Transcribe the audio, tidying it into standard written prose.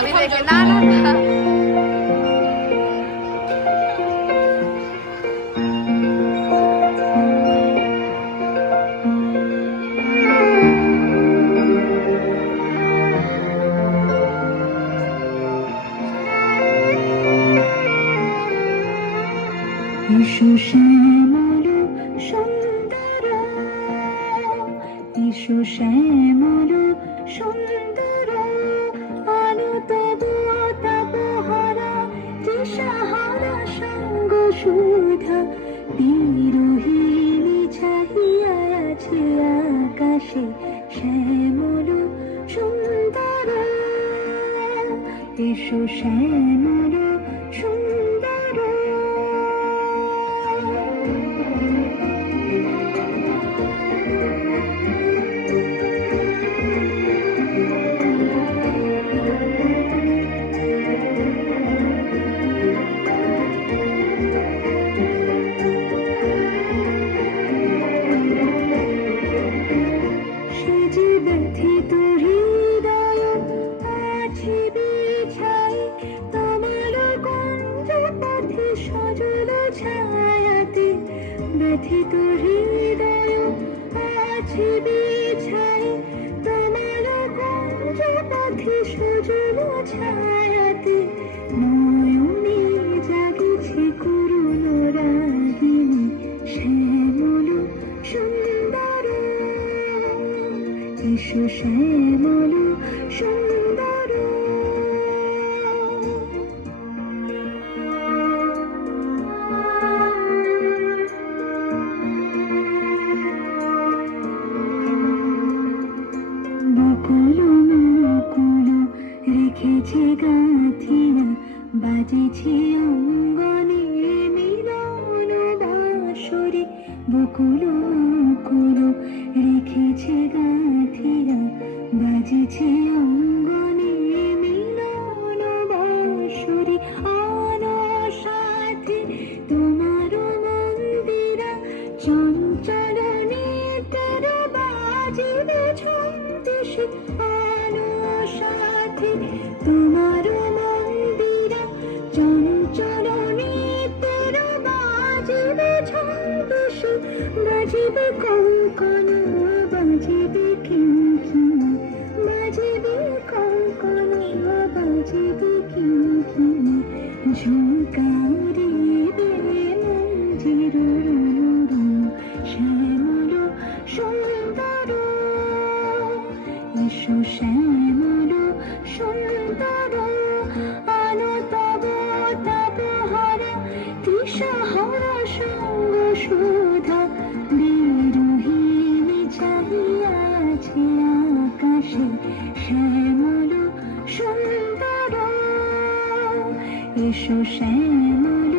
ছবি দেখে না না না এসো শ্যামল সুন্দর, এসো শ্যামল সুন্দর, আলো তবু তাপহারা তৃষাহারা সঙ্গ সুধা, বিরোহিণী চাহিয়া আছে আকাশে শ্যামল সুন্দর, এসো শ্যামল সুন্দর। ব্যথিত হৃদয় আছে বিছাই তোমার কুঞ্জ পথে সজল ছায়াতে, ব্যথিত হৃদয় আছে বিছাই তোমার কুঞ্জ পথে সজল ছায়াতে, নয়নে জাগিছে করুণ রাগিনী শ্যামল সুন্দর, এসো শ্যামল সুন্দর। বকুল মুকুল রেখেছে গাঁথিয়া, বাজেছে অঙ্গনে মিলন বাঁশরি, বকুল মুকুল রেখেছে গাঁথিয়া, বাজেছে অঙ্গনে মিলন বাঁশরি, আনো সাথে তোমার মন্দিরা চঞ্চল নিত্যের বাজিবে ছন্দিশে, আনো সাথে তোমার মন্দিরা চঞ্চল নিত্যের বাজিবে ছন্দিশে, বাজিবে কঙ্কন বাজিবে কিঙ্কিণী, বাজিবে কঙ্কন বাজিবে কিঙ্কিণী, ঝুঁকারিবে মঞ্জির রুরু শ্যামল সুন্দর, এসো শ্যামল সুন্দর, আলো তব তাপহারা তৃষাহারা সঙ্গ সুধা, বিরোহিণী চাহিয়া আছে আকাশে শ্যামল সুন্দর, এসো শ্যামল